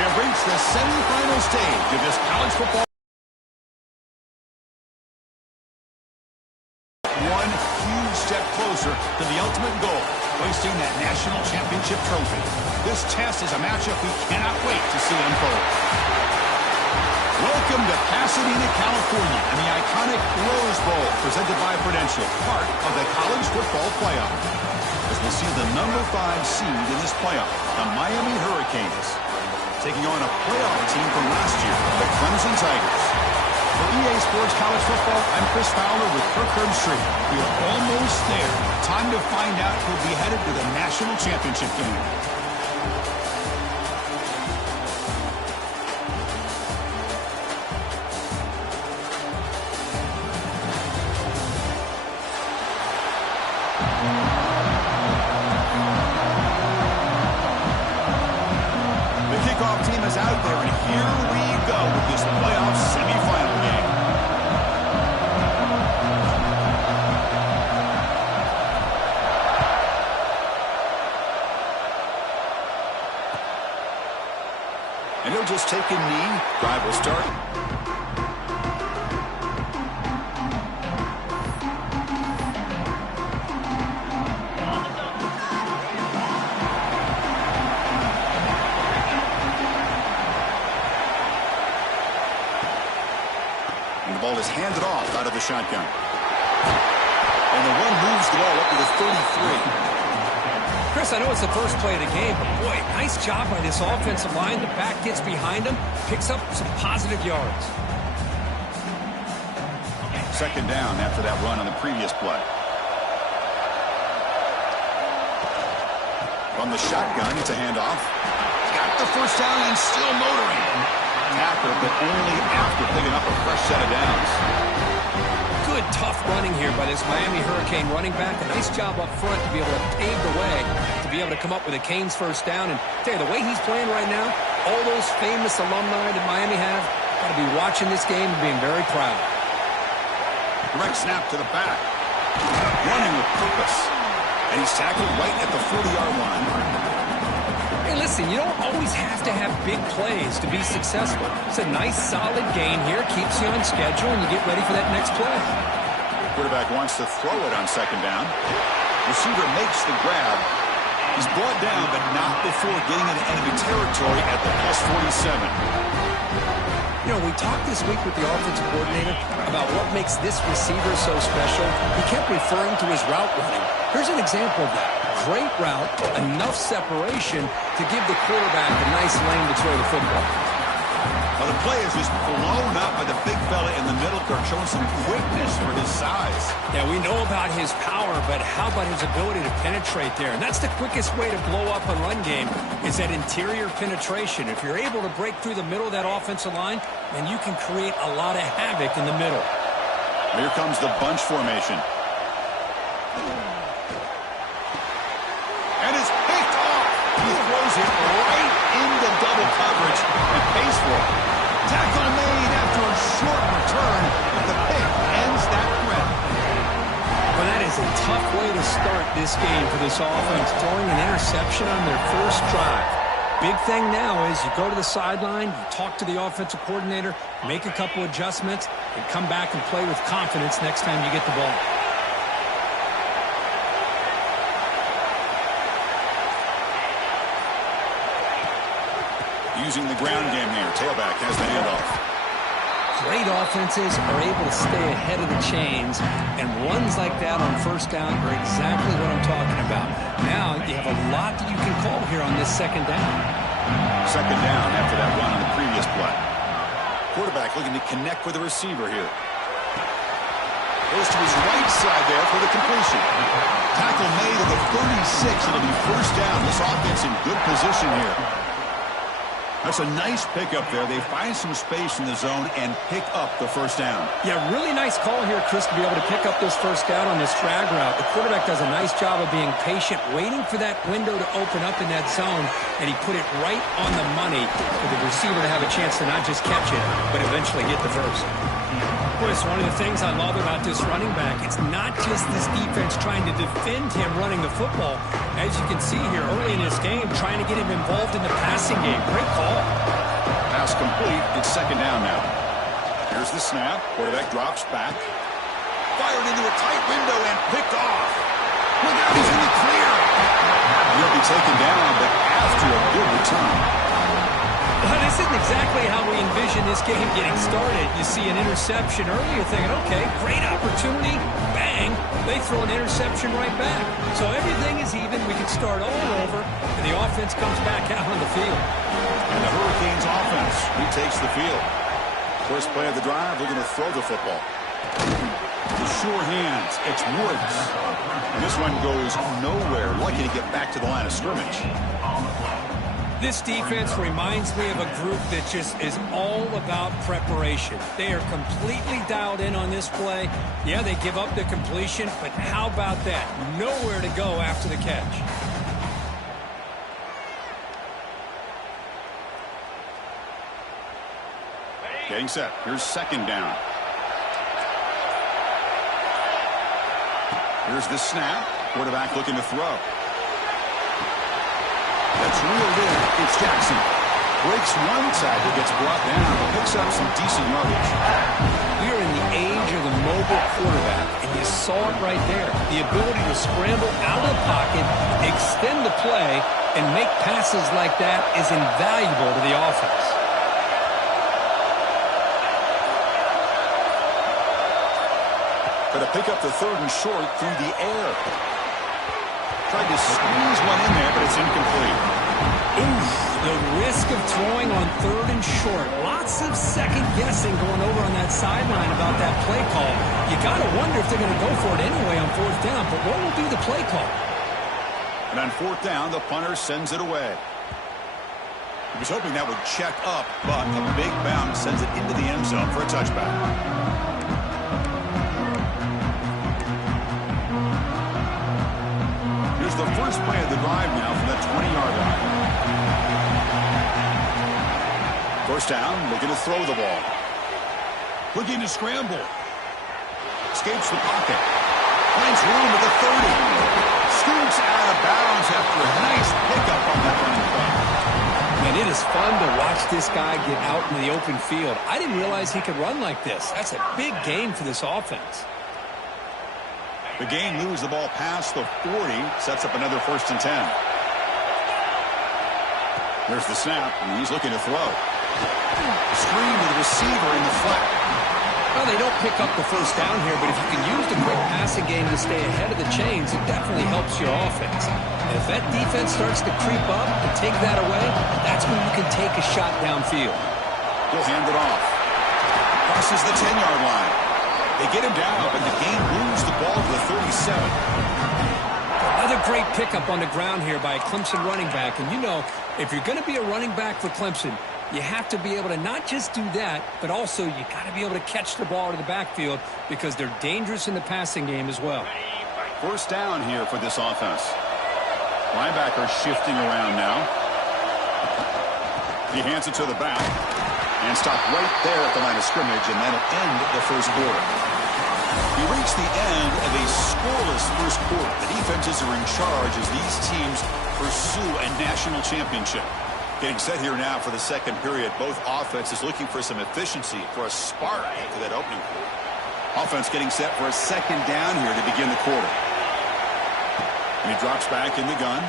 We have reached the semifinal stage of this college football. One huge step closer to the ultimate goal, hoisting that national championship trophy. This test is a matchup we cannot wait to see unfold. Welcome to Pasadena, California, and the iconic Rose Bowl presented by Prudential, part of the college football playoff. As we see the number 5 seed in this playoff, the Miami Hurricanes, taking on a playoff team from last year, the Clemson Tigers. For EA Sports College Football, I'm Chris Fowler with Kirk Herbstreit. We are almost there. Time to find out who'll be headed to the national championship game. Team is out there, and here we go with this playoff semifinal game. And he'll just take a knee. Drive will start. The ball is handed off out of the shotgun. And the one moves the ball up to the 33. Chris, I know it's the first play of the game, but boy, nice job by this offensive line. The back gets behind him, picks up some positive yards. Second down after that run on the previous play. From the shotgun, it's a handoff. Got the first down and still motoring. Tackle, but only after picking up a fresh set of downs. Good, tough running here by this Miami Hurricane running back. A nice job up front to be able to pave the way, to be able to come up with a Canes first down. And tell you, the way he's playing right now, all those famous alumni that Miami have, got to be watching this game and being very proud. Direct snap to the back. Running with purpose. And he's tackled right at the 40-yard line. Hey, listen, you don't always have to have big plays to be successful. It's a nice, solid gain here. Keeps you on schedule, and you get ready for that next play. Quarterback wants to throw it on second down. Receiver makes the grab. He's brought down, but not before getting into enemy territory at the plus 47. You know, we talked this week with the offensive coordinator about what makes this receiver so special. He kept referring to his route running. Here's an example of that. Great route, enough separation to give the quarterback a nice lane to throw the football. Well, the play is just blown up by the big fella in the middle, Kirk, showing some quickness for his size. Yeah, we know about his power, but how about his ability to penetrate there? And that's the quickest way to blow up a run game, is that interior penetration. If you're able to break through the middle of that offensive line, then you can create a lot of havoc in the middle. Here comes the bunch formation. And it's picked off. He throws it right into double coverage and pays for it. Tackle made after a short return, but the pick ends that threat. Well, that is a tough way to start this game for this offense, throwing an interception on their first drive. Big thing now is you go to the sideline, you talk to the offensive coordinator, make a couple adjustments, and come back and play with confidence next time you get the ball. Using the ground game here. Tailback has the handoff. Great offenses are able to stay ahead of the chains, and runs like that on first down are exactly what I'm talking about. Now you have a lot that you can call here on this second down. Second down after that run on the previous play. Quarterback looking to connect with the receiver here. Goes to his right side there for the completion. Tackle made at the 36. It'll be first down. This offense in good position here. That's a nice pickup there. They find some space in the zone and pick up the first down. Yeah, really nice call here, Chris, to be able to pick up this first down on this drag route. The quarterback does a nice job of being patient, waiting for that window to open up in that zone, and he put it right on the money for the receiver to have a chance to not just catch it, but eventually get the first. Chris, one of the things I love about this running back, it's not just this defense trying to defend him running the football. As you can see here early in this game, trying to get him involved in the passing game. Great call. pass complete. It's second down now. Here's the snap. Quarterback drops back. Fired into a tight window and picked off. Look out, he's in the clear. He'll be taken down, but after a good return. Well, this isn't exactly how we envision this game getting started. You see an interception early, you're thinking, okay, great opportunity. Bang, they throw an interception right back. So everything is even. We can start all over, and the offense comes back out on the field. And the Hurricanes offense retakes the field. First play of the drive, they're going to throw the football. The sure hands, it's Woods. And this one goes nowhere. Lucky to get back to the line of scrimmage. This defense reminds me of a group that just is all about preparation. They are completely dialed in on this play. Yeah, they give up the completion, but how about that? Nowhere to go after the catch. Getting set. Here's second down. Here's the snap. Quarterback looking to throw. That's reeled in. It's Jackson. Breaks one tackle, gets brought down, but picks up some decent yardage. We are in the age of the mobile quarterback, and you saw it right there. The ability to scramble out of the pocket, extend the play, and make passes like that is invaluable to the offense. But to pick up the third and short through the air. Tried to squeeze one in there, but it's incomplete. Oof, the risk of throwing on third and short. Lots of second guessing going over on that sideline about that play call. You got to wonder if they're going to go for it anyway on fourth down, but what will be the play call? And on fourth down, the punter sends it away. He was hoping that would check up, but a big bounce sends it into the end zone for a touchback. The first play of the drive now from that 20-yard line. First down, looking to throw the ball. Looking to scramble. Escapes the pocket. Finds room at the 30. Scoots out of bounds after a nice pickup on that running play. And it is fun to watch this guy get out in the open field. I didn't realize he could run like this. That's a big gain for this offense. The gain moves the ball past the 40, sets up another 1st and 10. There's the snap, and he's looking to throw. Screen to the receiver in the flat. Well, they don't pick up the first down here, but if you can use the quick passing game to stay ahead of the chains, it definitely helps your offense. And if that defense starts to creep up and take that away, that's when you can take a shot downfield. He'll hand it off. Crosses the 10-yard line. They get him down, but the game moves the ball to the 37. Another great pickup on the ground here by a Clemson running back. And you know, if you're going to be a running back for Clemson, you have to be able to not just do that, but also you got to be able to catch the ball to the backfield because they're dangerous in the passing game as well. First down here for this offense. Linebacker shifting around now. He hands it to the back and stop right there at the line of scrimmage, and that'll end the first quarter. We reach the end of a scoreless first quarter. The defenses are in charge as these teams pursue a national championship. Getting set here now for the second period. Both offenses looking for some efficiency, for a spark after that opening quarter. Offense getting set for a second down here to begin the quarter. And he drops back in the gun.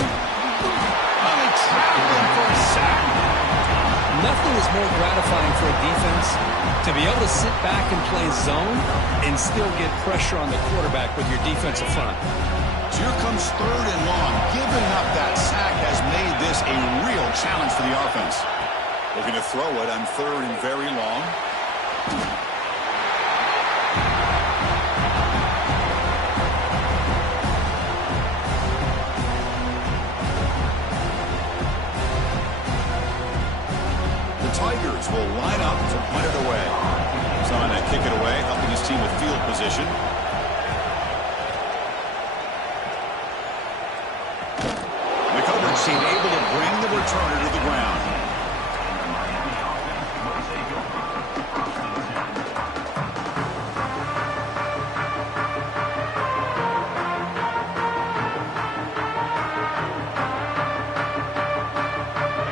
Only traveling for a sack. Nothing is more gratifying for a defense to be able to sit back and play zone and still get pressure on the quarterback with your defensive front. So here comes third and long. Giving up that sack has made this a real challenge for the offense. Looking to throw it on third and very long. Tigers will line up to punt it away. He's on to kick it away, helping his team with field position. The coverage team able to bring the returner to the ground.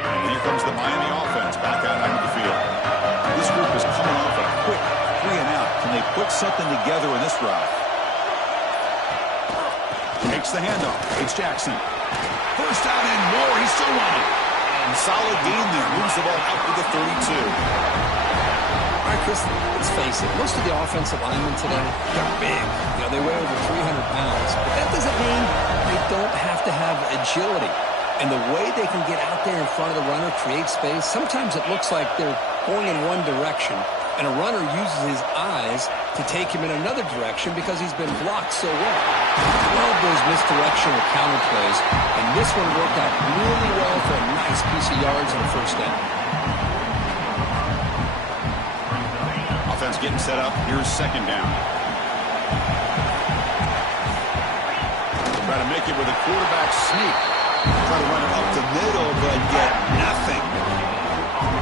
And here comes the Miami offense back out put something together in this drive. Takes the handoff. It's Jackson. First down and more. He's still running. And solid gain there. Moves the ball out to the 32. All right, Chris, let's face it. Most of the offensive linemen today, they're big. You know, they weigh over 300 pounds. But that doesn't mean they don't have to have agility. And the way they can get out there in front of the runner, create space, sometimes it looks like they're going in one direction, and a runner uses his eyes to take him in another direction because he's been blocked so well. Love those misdirection or counter plays, and this one worked out really well for a nice piece of yards and a first down. Offense getting set up. Here's second down. Try to make it with a quarterback sneak. Try to run it up the middle, but get nothing.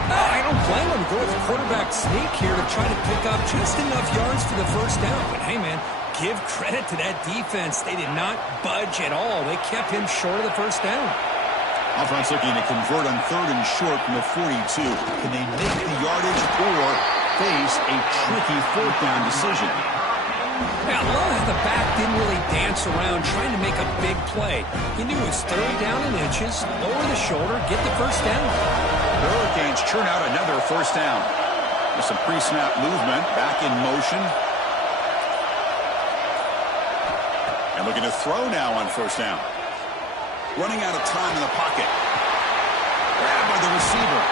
I don't blame him. Go with the quarterback sneak here to try to pick up just enough yards for the first down. But, hey, man, give credit to that defense. They did not budge at all. They kept him short of the first down. Offense looking to convert on 3rd and short from the 42. Can they make the yardage or face a tricky 4th down decision? Yeah, I love how the back didn't really dance around trying to make a big play. He knew it was 3rd down in inches, lower the shoulder, get the first down. The Hurricanes churn out another first down. With some pre-snap movement, back in motion. And looking to throw now on first down. Running out of time in the pocket. Grabbed by the receiver.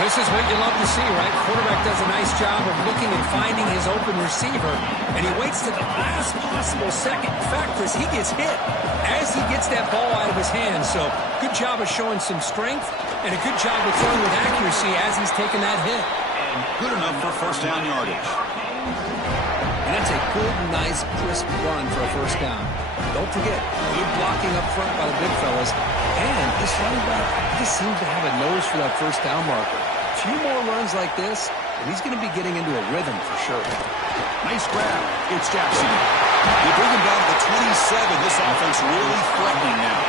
This is what you love to see, right? Quarterback does a nice job of looking and finding his open receiver, and he waits to the last possible second. In fact, Chris, he gets hit as he gets that ball out of his hands. So good job of showing some strength, and a good job of throwing with accuracy as he's taking that hit. And good enough for first down yardage. And that's a good, nice, crisp run for a first down. Don't forget, good blocking up front by the big fellas. And this running back just seems to have a nose for that first down marker. A few more runs like this, and he's going to be getting into a rhythm for sure. Nice grab. It's Jackson. They bring him down to the 27. This offense really threatening now.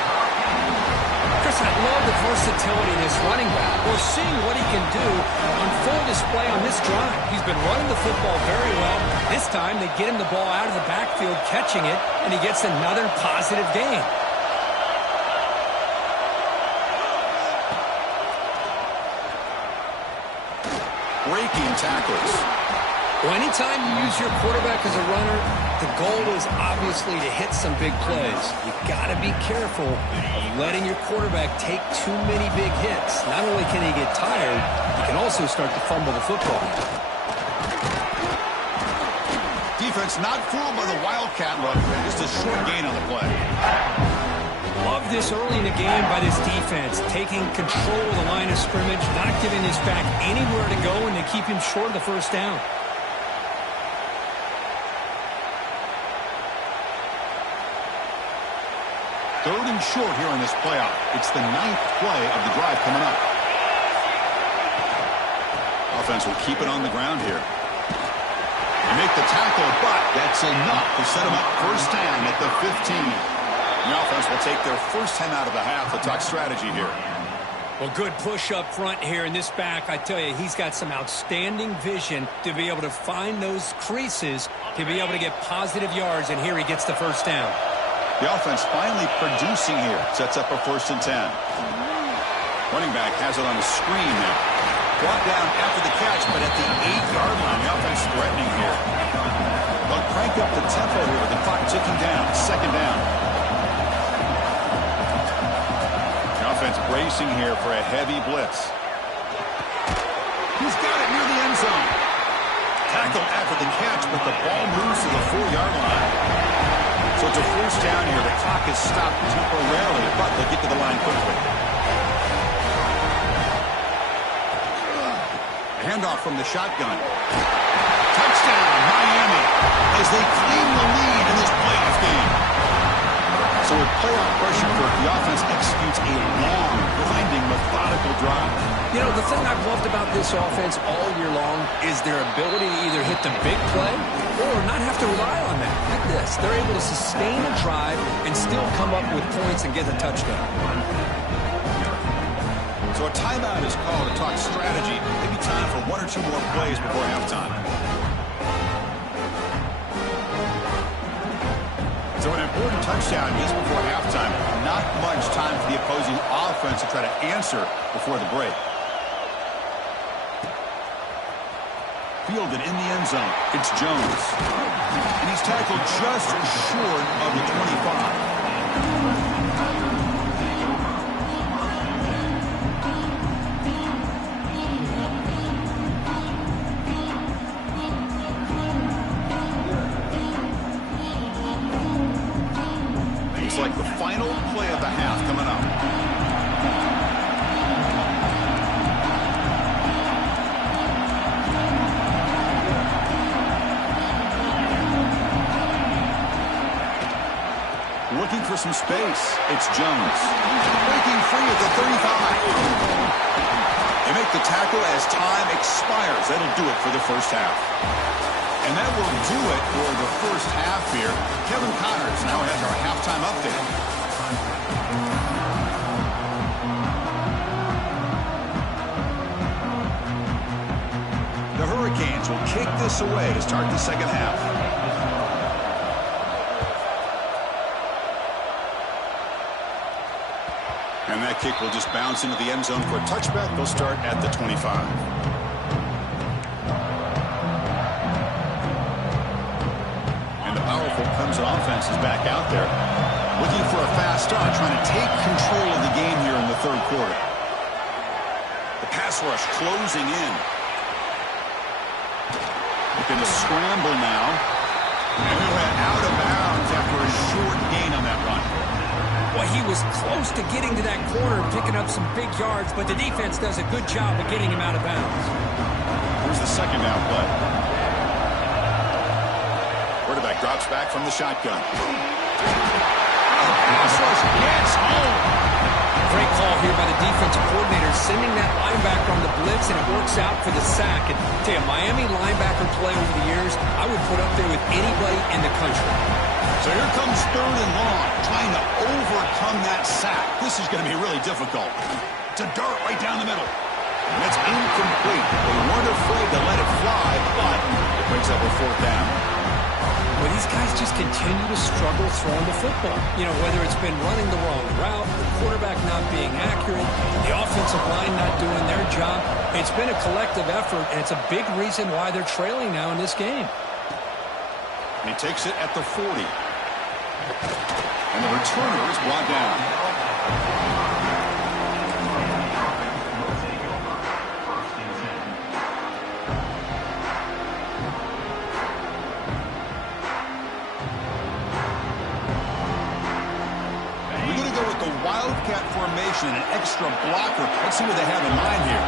Chris, I love the versatility of this running back. We're seeing what he can do on full display on this drive. He's been running the football very well. This time, they get him the ball out of the backfield, catching it, and he gets another positive gain. Breaking tackles. Well, anytime you use your quarterback as a runner, the goal is obviously to hit some big plays. You got to be careful of letting your quarterback take too many big hits. Not only can he get tired, he can also start to fumble the football. Defense not fooled by the Wildcat look. Just a short gain on the play. Love this early in the game by this defense, taking control of the line of scrimmage, not giving his back anywhere to go, and they keep him short of the first down. Third and short here in this playoff. It's the 9th play of the drive coming up. Offense will keep it on the ground here. They make the tackle, but that's enough to set them up first down at the 15. The offense will take their first 10 out of the half to talk strategy here. Well, good push up front here in this back. I tell you, he's got some outstanding vision to be able to find those creases, to be able to get positive yards, and here he gets the first down. The offense finally producing here. Sets up a 1st and 10. Running back has it on the screen now. Brought down after the catch, but at the 8-yard line, the offense threatening here. They'll crank up the tempo here with the clock ticking down. Second down. The offense bracing here for a heavy blitz. He's got it near the end zone. Tackle after the catch, but the ball moves to the 4-yard line. So it's a first down here. The clock is stopped temporarily, but they'll get to the line quickly. Handoff from the shotgun. Touchdown, Miami, as they claim the lead in this playoff game. So with playoff pressure, the offense executes a long, grinding, methodical drive. You know, the thing I've loved about this offense all year long is their ability to either hit the big play or not have to rely on that. Like this, they're able to sustain a drive and still come up with points and get the touchdown. So a timeout is called to talk strategy. Maybe time for 1 or 2 more plays before halftime. So an important touchdown just before halftime. Not much time for the opposing offense to try to answer before the break. Fielded in the end zone. It's Jones. And he's tackled just short of the 25. Looks like the final play of the half coming up. Looking for some space. It's Jones. Breaking free at the 35. They make the tackle as time expires. That'll do it for the first half. And that will do it for the first half here. Kevin Connors now has our halftime update. The Hurricanes will kick this away to start the second half. And that kick will just bounce into the end zone for a touchback. They'll start at the 25. And the powerful Clemson offense is back out there, looking for a fast start, trying to take control of the game here in the third quarter. The pass rush closing in. Looking to scramble now. And we went out of bounds after a short gain on that run. Well, he was close to getting to that corner and picking up some big yards, but the defense does a good job of getting him out of bounds. Here's the second down play. Quarterback drops back from the shotgun. Pass rush gets home. Great call here by the defensive coordinator, sending that linebacker on the blitz, and it works out for the sack. And I tell you, Miami linebacker play over the years, I would put up there with anybody in the country. So here comes third and long, trying to overcome that sack. This is going to be really difficult. To dirt right down the middle. And it's incomplete. They weren't afraid to let it fly, but it brings up a fourth down. Well, these guys just continue to struggle throwing the football. You know, whether it's been running the wrong route, the quarterback not being accurate, the offensive line not doing their job. It's been a collective effort, and it's a big reason why they're trailing now in this game. And he takes it at the 40. And the returner is brought down. We're going to go with the Wildcat formation and an extra blocker. Let's see what they have in mind here.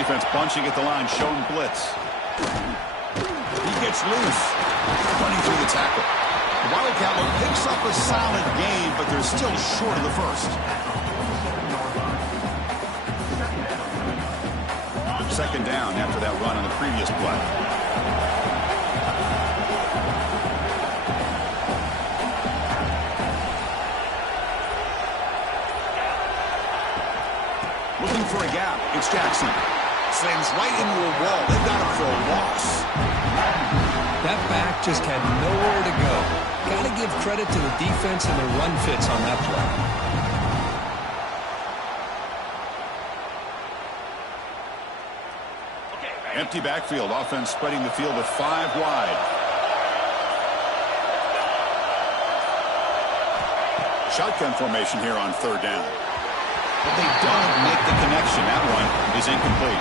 Defense bunching at the line, showing blitz. He gets loose, running through the tackle. The Wildcat picks up a solid gain, but they're still short of the first. Second down after that run on the previous play. Looking for a gap. It's Jackson. Slams right into a wall. They've got him for a loss. That back just had nowhere to go. Got to give credit to the defense and the run fits on that play. Empty backfield. Offense spreading the field with 5 wide. Shotgun formation here on third down. But they don't make the connection. That one is incomplete.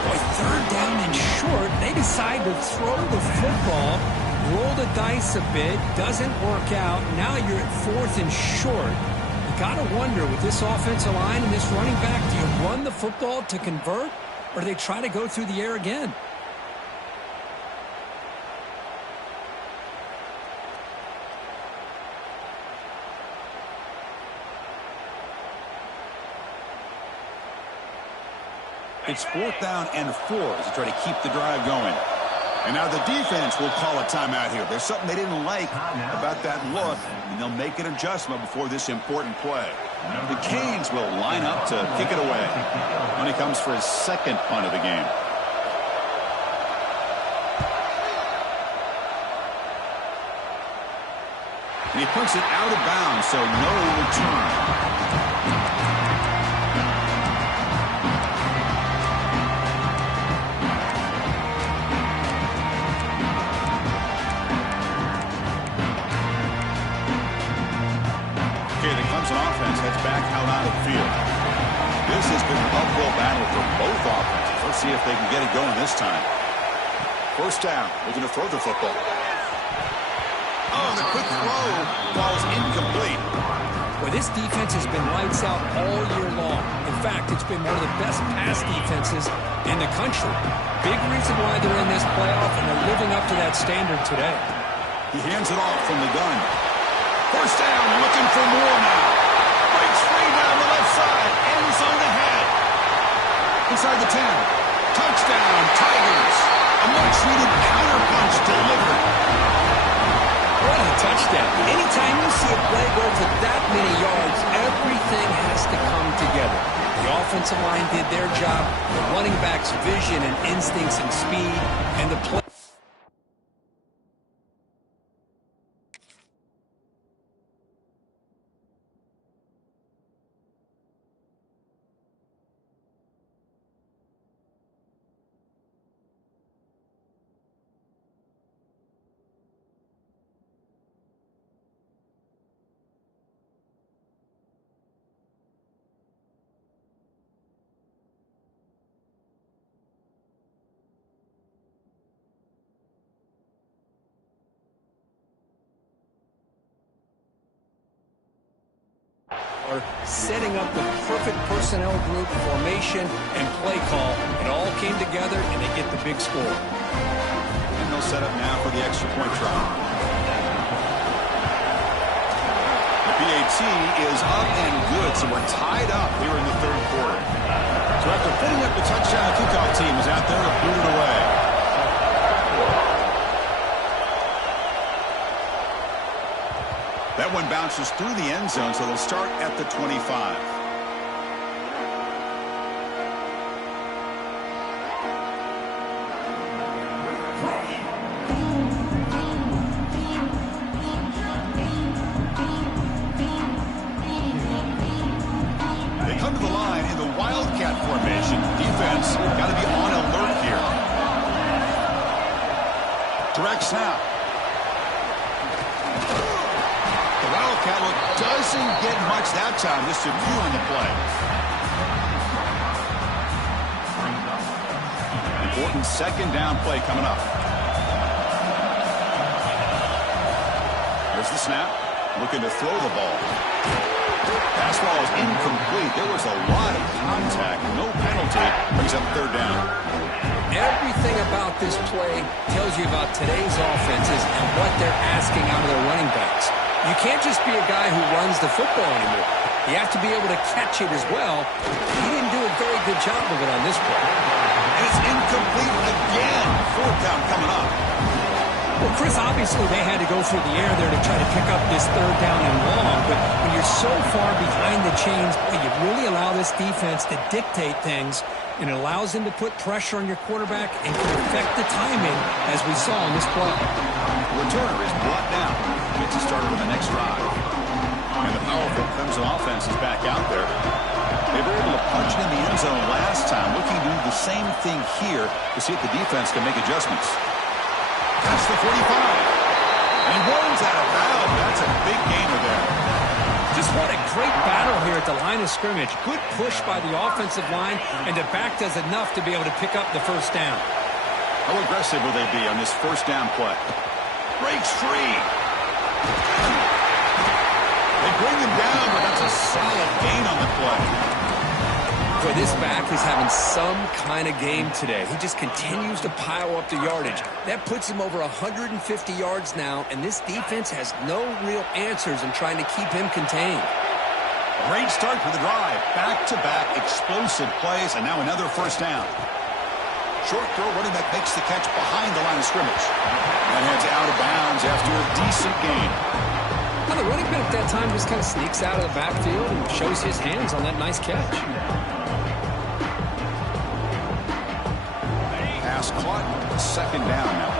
Boy, third down and short. They decide to throw the football, roll the dice a bit, doesn't work out. Now you're at fourth and short. You got to wonder, with this offensive line and this running back, do you run the football to convert, or do they try to go through the air again? It's 4th down and 4 as they try to keep the drive going. And now the defense will call a timeout here. There's something they didn't like about that look, and they'll make an adjustment before this important play. The Canes will line up to kick it away when he comes for his second punt of the game. he puts it out of bounds, so no return. Okay, the Clemson offense heads back out on the field. This has been an uphill battle for both offenses. Let's see if they can get it going this time. First down, looking to throw the football. Oh, the quick throw falls incomplete. Well, this defense has been lights out all year long. In fact, it's been one of the best pass defenses in the country. Big reason why they're in this playoff, and they're living up to that standard today. He hands it off from the gun. First down, looking for more now. Breaks free down the left side. End zone ahead. Inside the 10. Touchdown, Tigers. A much-needed counterpunch delivered. What a touchdown. Anytime you see a play go for that many yards, everything has to come together. The offensive line did their job, the running back's vision and instincts and speed, and the play. Setting up the perfect personnel group, formation, and play call. It all came together, and they get the big score. And they'll set up now for the extra point try. The PAT is up and good, so we're tied up here in the third quarter. So after putting up the touchdown, the kickoff team is out there to boot it away. That one bounces through the end zone, so they'll start at the 25. They come to the line in the Wildcat formation. Defense got to be on alert here. Direct snap. Wildcat doesn't get much that time, just a few on the play. Important second down play coming up. There's the snap. Looking to throw the ball. Pass ball is incomplete. There was a lot of contact. No penalty. Brings up third down. Everything about this play tells you about today's offenses and what they're asking out of their running backs. You can't just be a guy who runs the football anymore. You have to be able to catch it as well. He didn't do a very good job of it on this play. And it's incomplete again. Fourth down coming up. Well, Chris, obviously they had to go through the air there to try to pick up this third down and long, but when you're so far behind the chains, boy, you really allow this defense to dictate things, and it allows them to put pressure on your quarterback and can affect the timing, as we saw in this play. Returner is brought down. Gets us started on the next drive. And the powerful Clemson offense is back out there. They were able to punch it in the end zone last time, looking to do the same thing here to see if the defense can make adjustments. That's the 45. And he runs out of bounds. That's a big gainer there. Just what a great battle here at the line of scrimmage. Good push by the offensive line, and the back does enough to be able to pick up the first down. How aggressive will they be on this first down play? Breaks free. They bring him down, but that's a solid gain on the play. Boy, this back is having some kind of game today. He just continues to pile up the yardage. That puts him over 150 yards now, and this defense has no real answers in trying to keep him contained. Great start for the drive. Back-to-back explosive plays, and now another first down. Short throw, running back makes the catch behind the line of scrimmage. And heads out of bounds after a decent gain. Well, the running back at that time just kind of sneaks out of the backfield and shows his hands on that nice catch. Pass caught. Second down now.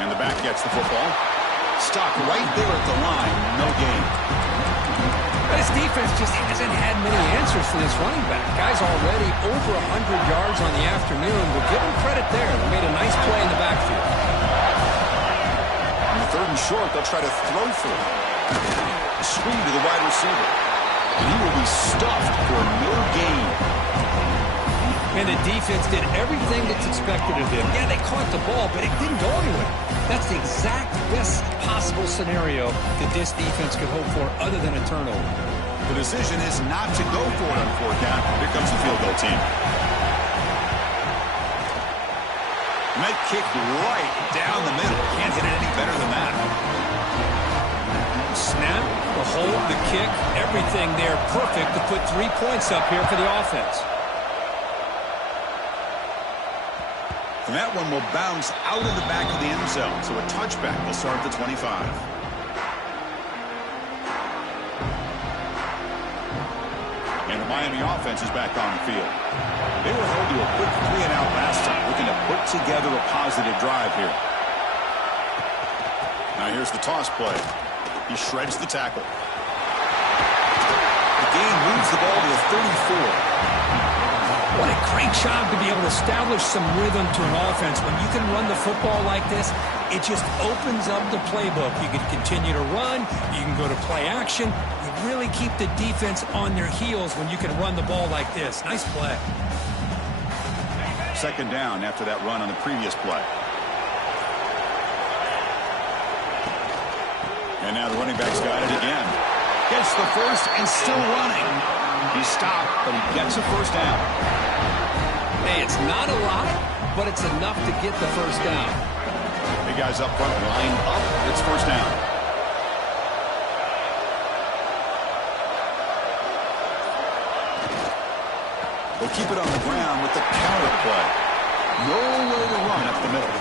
And gets the football. Stopped right there at the line. No gain. This defense just hasn't had many answers for this running back. Guy's already over 100 yards on the afternoon. We'll give him credit there. They made a nice play in the backfield. On the 3rd and short, they'll try to throw for it. A screen to the wide receiver. And he will be stuffed for no gain. And the defense did everything that's expected of them. Yeah, they caught the ball, but it didn't go anywhere. That's the exact best possible scenario that this defense could hope for other than a turnover. The decision is not to go for it on 4th down. Here comes the field goal team. And that kick right down the middle. Can't hit it any better than that. Snap, the hold, the kick, everything there perfect to put 3 points up here for the offense. And that one will bounce out of the back of the end zone. So a touchback will start at the 25. And the Miami offense is back on the field. They were held to a quick 3-and-out last time, looking to put together a positive drive here. Now here's the toss play. He shreds the tackle. The game moves the ball to the 34. What a great job to be able to establish some rhythm to an offense. When you can run the football like this, it just opens up the playbook. You can continue to run. You can go to play action. You really keep the defense on their heels when you can run the ball like this. Nice play. 2nd down after that run on the previous play. And now the running back's got it again. Gets the first and still running. He stopped, but he gets a 1st down. Hey, it's not a lot, but it's enough to get the 1st down. The guys up front lined up. It's 1st down. They'll keep it on the ground with the counter play. Nowhere to run up the middle.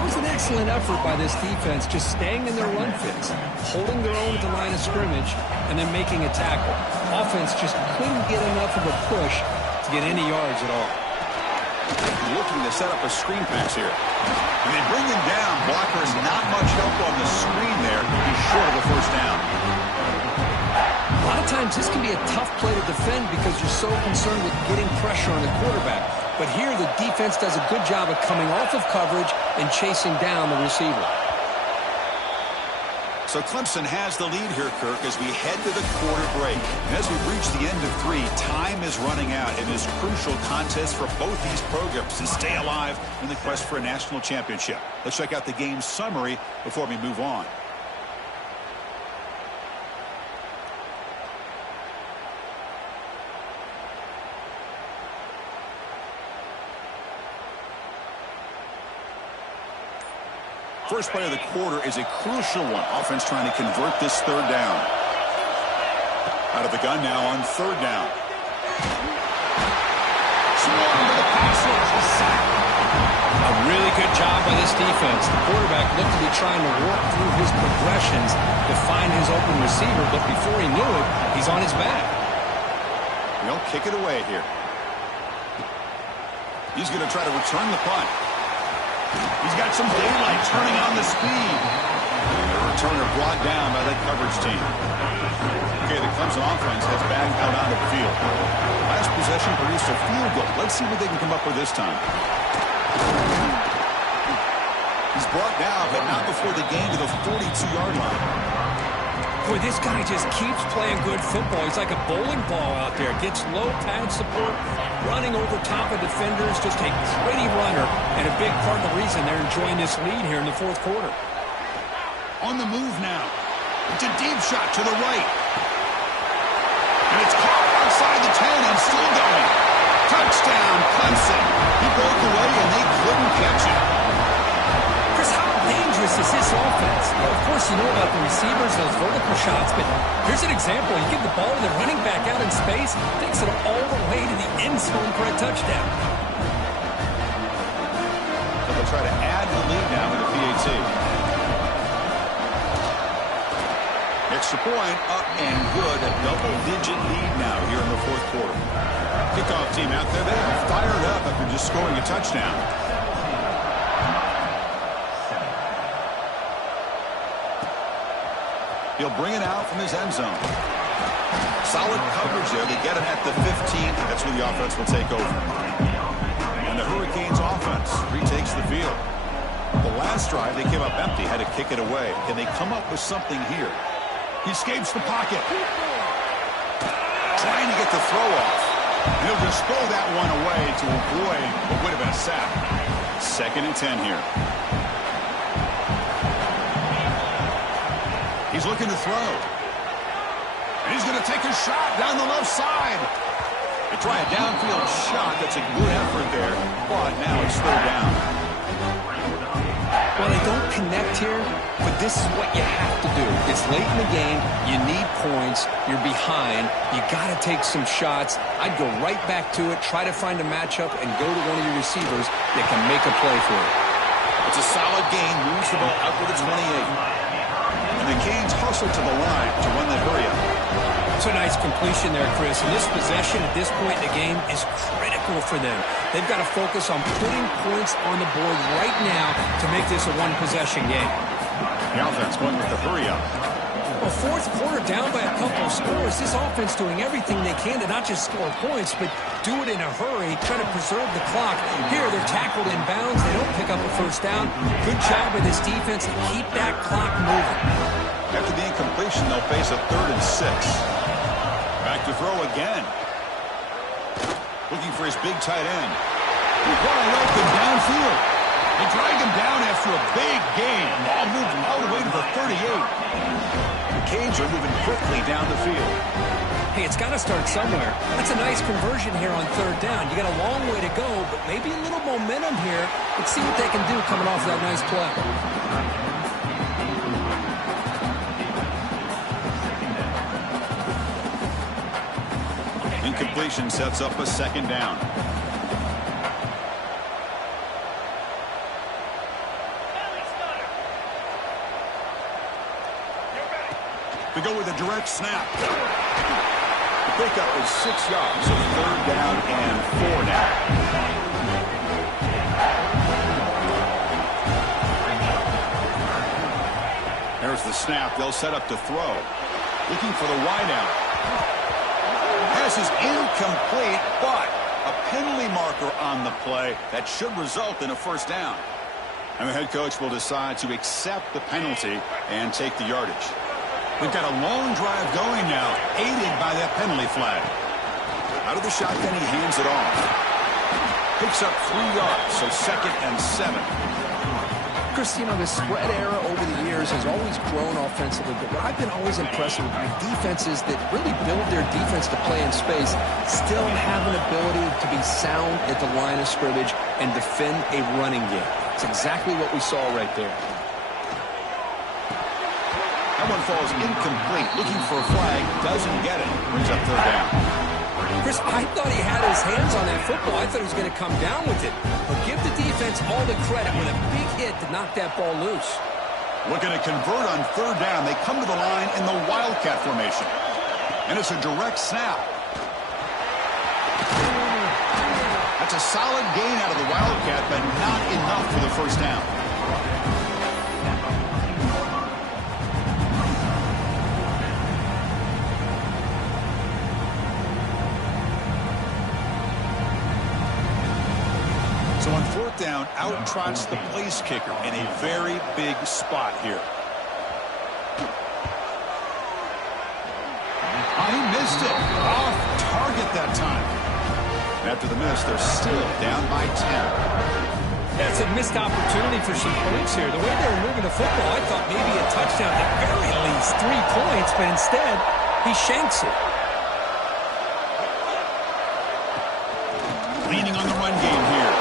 It was an excellent effort by this defense, just staying in their run fits, holding their own at the line of scrimmage, and then making a tackle. Offense just couldn't get enough of a push to get any yards at all. Looking to set up a screen pass here. And they bring him down. Blockers not much help on the screen there. He's short of a 1st down. A lot of times this can be a tough play to defend because you're so concerned with getting pressure on the quarterback. But here the defense does a good job of coming off of coverage and chasing down the receiver. So Clemson has the lead here, Kirk, as we head to the quarter break. And as we reach the end of 3, time is running out in this crucial contest for both these programs to stay alive in the quest for a national championship. Let's check out the game summary before we move on. First play of the quarter is a crucial one. Offense trying to convert this 3rd down. Out of the gun now on 3rd down. Swung to the passer. A really good job by this defense. The quarterback looked to be trying to work through his progressions to find his open receiver, but before he knew it, he's on his back. They'll kick it away here. He's going to try to return the punt. He's got some daylight turning on the speed. And the returner brought down by that coverage team. Okay, the Clemson offense has bagged out on the field. Last possession produced a field goal. Let's see what they can come up with this time. He's brought down, but not before the gain to the 42-yard line. Boy, this guy just keeps playing good football. He's like a bowling ball out there. Gets low pad support, running over top of defenders. Just a gritty runner, and a big part of the reason they're enjoying this lead here in the 4th quarter. On the move now. It's a deep shot to the right. And it's caught outside the 10 and still going. Touchdown, Clemson. He broke away, and they couldn't catch it. Chris, how dangerous is this offense? Well, of course, you know about the receivers, those vertical shots, but here's an example. You give the ball to the running back out in space, takes it all the way to the end zone for a touchdown. So they'll try to add the lead now with a PAT. Extra point, up and good. A double-digit lead now here in the 4th quarter. Kickoff team out there, they're fired up after just scoring a touchdown. He'll bring it out from his end zone. Solid coverage there. They get him at the 15. That's where the offense will take over. And the Hurricanes offense retakes the field. The last drive, they came up empty, had to kick it away. Can they come up with something here? He escapes the pocket. Trying to get the throw off. And he'll just throw that one away to avoid what would have been a sack. 2nd and 10 here. He's looking to throw. And he's going to take a shot down the left side. They try a downfield shot. That's a good effort there. But now it's 3rd down. Well, they don't connect here, but this is what you have to do. It's late in the game. You need points. You're behind. You got to take some shots. I'd go right back to it, try to find a matchup, and go to one of your receivers that can make a play for it. It's a solid gain. Moves the ball out to the 28. And the Canes hustle to the line to run that hurry up. It's a nice completion there, Chris. And this possession at this point in the game is critical for them. They've got to focus on putting points on the board right now to make this a one-possession game. The offense going with the hurry-up. Well, 4th quarter down by a couple of scores. This offense doing everything they can to not just score points, but do it in a hurry, try to preserve the clock. Here, they're tackled in bounds. They don't pick up a 1st down. Good job by this defense to keep that clock moving. After the incompletion, they'll face a 3rd and 6. Back to throw again. Looking for his big tight end. Wide open downfield. They drag him down after a big gain. Ball moved all the way to the 38. The Canes are moving quickly down the field. Hey, it's got to start somewhere. That's a nice conversion here on 3rd down. You got a long way to go, but maybe a little momentum here. Let's see what they can do coming off that nice play. Incompletion sets up a 2nd down. They go with a direct snap. The pickup is 6 yards, so 3rd down and 4 now. There's the snap. They'll set up to throw. Looking for the wideout. Pass is incomplete, but a penalty marker on the play that should result in a 1st down. And the head coach will decide to accept the penalty and take the yardage. They've got a long drive going now, aided by that penalty flag. Out of the shotgun, he hands it off. Picks up 3 yards, so 2nd and 7. Chris, you know, the spread era over the years has always grown offensively, but what I've been always impressed with defenses that really build their defense to play in space still have an ability to be sound at the line of scrimmage and defend a running game. It's exactly what we saw right there. That one falls incomplete. Looking for a flag, doesn't get it. Brings up 3rd down. Chris, I thought he had his hands on that football. I thought he was going to come down with it. But give the defense all the credit with a big hit to knock that ball loose. Looking to convert on 3rd down. They come to the line in the Wildcat formation. And it's a direct snap. That's a solid gain out of the Wildcat, but not enough for the 1st down. So on 4th down, out trots the place kicker in a very big spot here. Oh, he missed it. Off target that time. After the miss, they're still down by 10. That's a missed opportunity for some points here. The way they were moving the football, I thought maybe a touchdown, at the very least 3 points, but instead, he shanks it. Leaning on the run game here.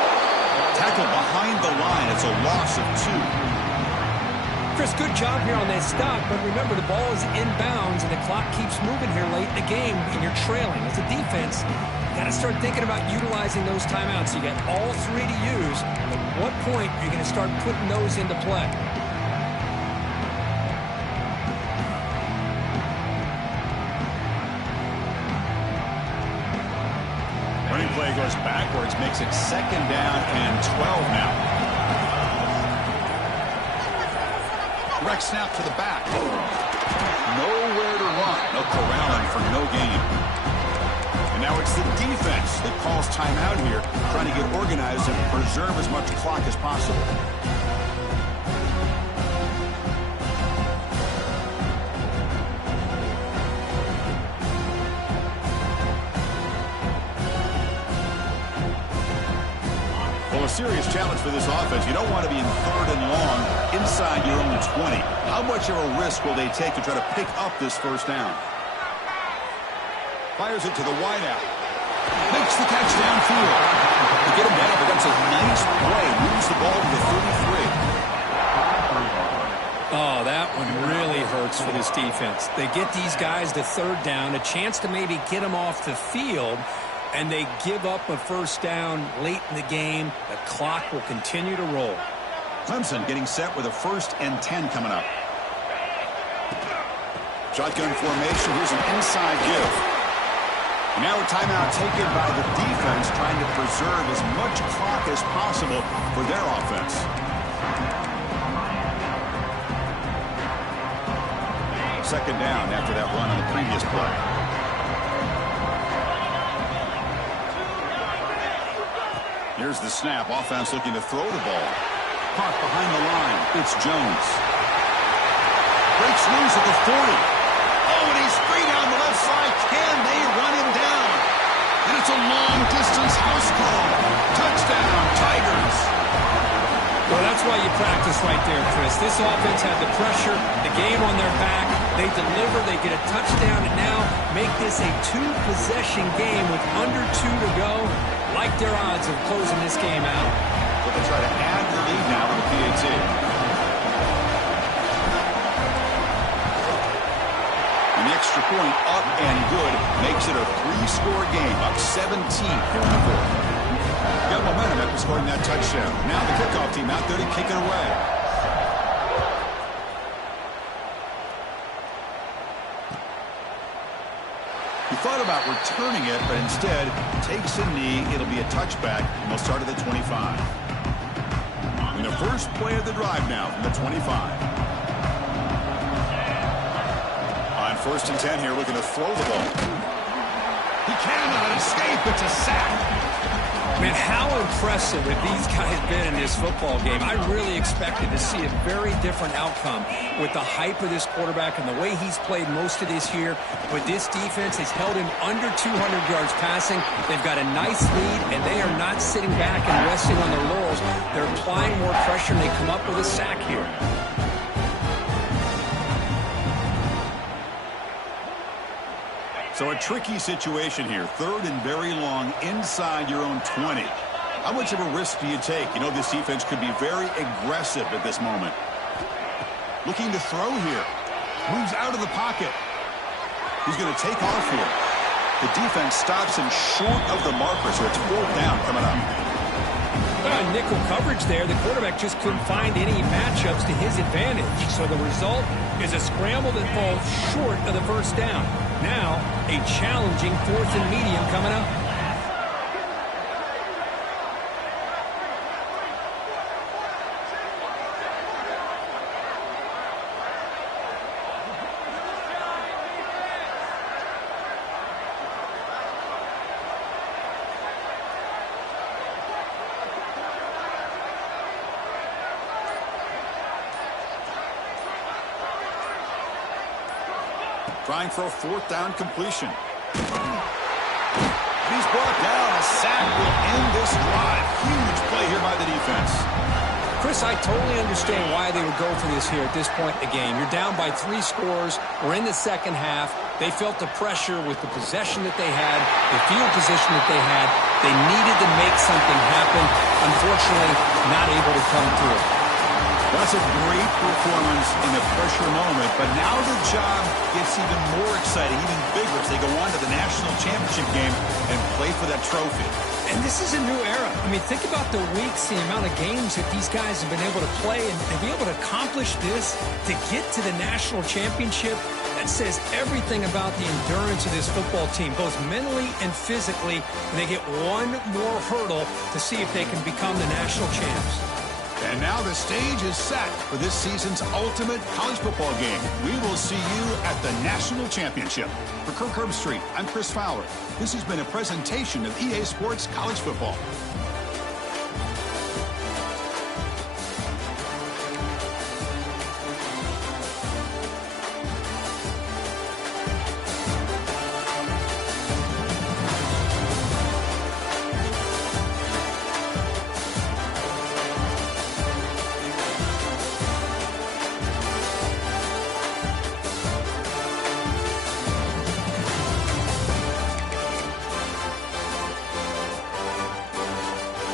Tackle behind the line. It's a loss of 2. Chris, good job here on that stop, but remember the ball is inbounds and the clock keeps moving here late in the game and you're trailing. As a defense, you got to start thinking about utilizing those timeouts. You got all 3 to use. At what point are you going to start putting those into play? Running play goes backwards, makes it 2nd down and 12 now. Direct snap to the back. They'll corral him for no gain. And now it's the defense that calls timeout here, trying to get organized and preserve as much clock as possible. Well, a serious challenge for this offense. You don't want to be in 3rd and long inside your own 20. How much of a risk will they take to try to pick up this first down? Fires it to the wideout. Makes the catch downfield. To get him down, but that's a nice play. Moves the ball to the 33. Oh, that one really hurts for this defense. They get these guys to 3rd down, a chance to maybe get them off the field, and they give up a first down late in the game. The clock will continue to roll. Clemson getting set with a 1st and 10 coming up. Shotgun formation. Here's an inside give. And now a timeout taken by the defense, trying to preserve as much clock as possible for their offense. Second down after that run on the previous play. Here's the snap. Offense looking to throw the ball. Caught behind the line. It's Jones. Breaks loose at the 40. Oh, and he's free down the left side. Can they run him down? And it's a long-distance house call. Touchdown, Tigers. Well, that's why you practice right there, Chris. This offense had the pressure, the game on their back. They deliver, they get a touchdown, and now make this a 2-possession game with under 2 to go. Like their odds of closing this game out. But they try to add the lead now to the PAT. An extra point up and good makes it a 3-score game, up 17 here in the 4th. Got momentum after scoring that touchdown. Now the kickoff team out there to kick it away. He thought about returning it, but instead takes a knee. It'll be a touchback, and they'll start at the 25. And the first play of the drive now from the 25. On 1st and 10 here, looking to throw the ball. He cannot escape. It's a sack. Man, how impressive have these guys been in this football game. I really expected to see a very different outcome with the hype of this quarterback and the way he's played most of this year. But this defense has held him under 200 yards passing. They've got a nice lead, and they are not sitting back and resting on their laurels. They're applying more pressure, and they come up with a sack here. So a tricky situation here. 3rd and very long inside your own 20. How much of a risk do you take? You know, this defense could be very aggressive at this moment. Looking to throw here. Moves out of the pocket. He's going to take off here. The defense stops him short of the marker, so it's 4th down coming up. Nickel coverage there. The quarterback just couldn't find any matchups to his advantage. So the result is a scramble that falls short of the first down. Now, a challenging 4th and medium coming up. Trying for a 4th down completion. He's brought down. A sack will end this drive. Huge play here by the defense. Chris, I totally understand why they would go for this here at this point in the game. You're down by 3 scores. We're in the second half. They felt the pressure with the possession that they had, the field position that they had. They needed to make something happen. Unfortunately, not able to come through. That's a great performance in the pressure moment, but now the job gets even more exciting, even bigger as they go on to the national championship game and play for that trophy. And this is a new era. I mean, think about the weeks, the amount of games that these guys have been able to play, and to be able to accomplish this, to get to the national championship, that says everything about the endurance of this football team, both mentally and physically. And they get one more hurdle to see if they can become the national champs. And now the stage is set for this season's ultimate college football game. We will see you at the National Championship. For Kirk Herbstreit, I'm Chris Fowler. This has been a presentation of EA Sports College Football.